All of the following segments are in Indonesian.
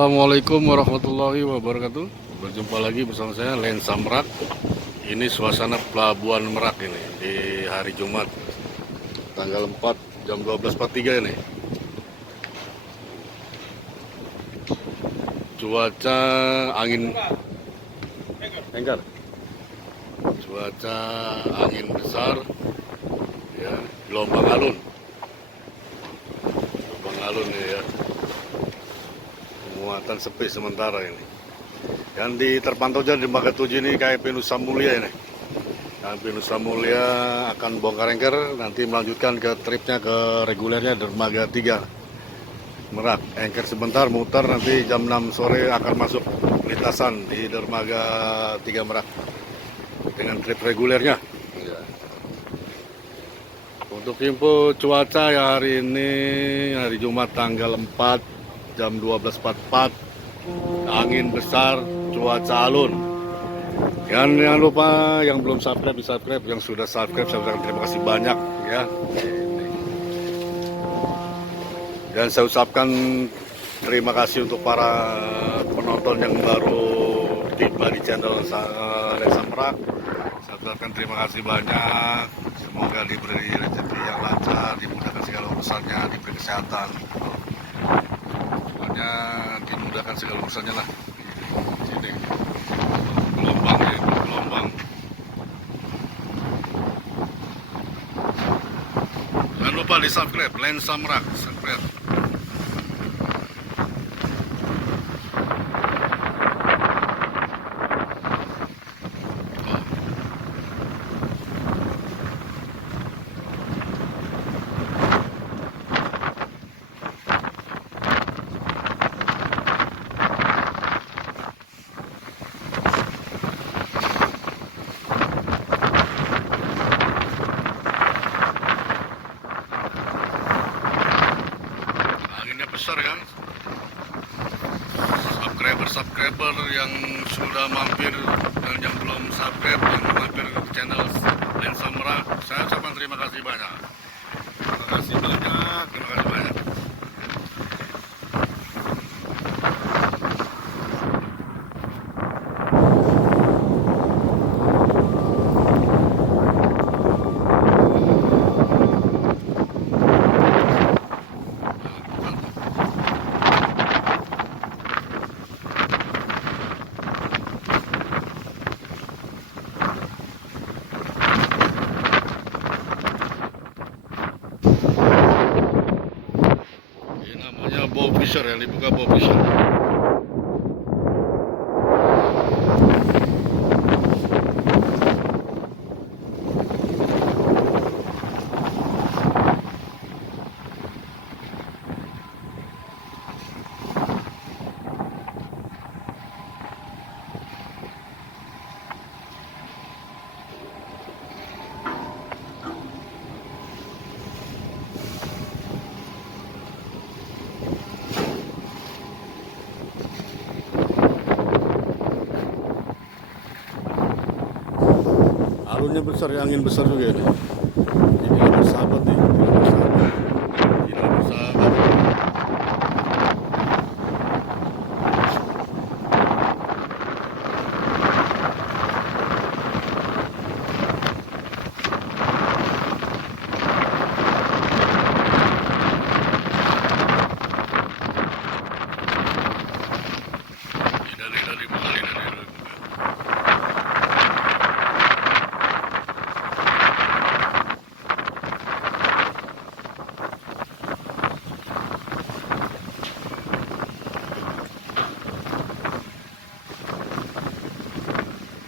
Assalamualaikum warahmatullahi wabarakatuh. Berjumpa lagi bersama saya Lensa Merak. Ini suasana pelabuhan Merak ini di hari Jumat tanggal 4 jam 12.43 ini. Cuaca angin enggar. Cuaca angin besar ya, gelombang alun. Gelombang alun ya. Muatan sepi sementara ini. Yang terpantau di dermaga 7 ini KMP Nusa Mulia ini. KMP Nusa Mulia akan bongkar anchor, nanti melanjutkan ke tripnya ke regulernya dermaga 3 Merak. Anchor sebentar muter, nanti jam 6 sore akan masuk lintasan di dermaga 3 Merak dengan trip regulernya. Untuk info cuaca ya hari ini hari Jumat tanggal 4 jam 12.44, angin besar, cuaca alun. Jangan lupa yang belum subscribe di subscribe, yang sudah subscribe saya terima kasih banyak ya. Dan saya ucapkan terima kasih untuk para penonton yang baru tiba di channel Lensa Merak. Saya ucapkan terima kasih banyak. Semoga diberi rezeki yang lancar, dimudahkan segala urusannya, diberi kesehatan. Dimudahkan segala urusannya lah. Sini gelombang ya, gelombang. Jangan lupa di subscribe Lensa Merak, subscribe. Besar kan, subscriber yang sudah mampir dan yang belum subscribe, yang mampir channel Lensa Merak, saya ucapkan terima kasih banyak. Terima kasih banyak, terima kasih banyak. Bow Fisher yang dibuka Bow Fisher. Alunnya besar ya, angin besar juga ini. Ini bersahabat nih, tidak bersahabat.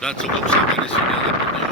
Dan cukup sampai di sini.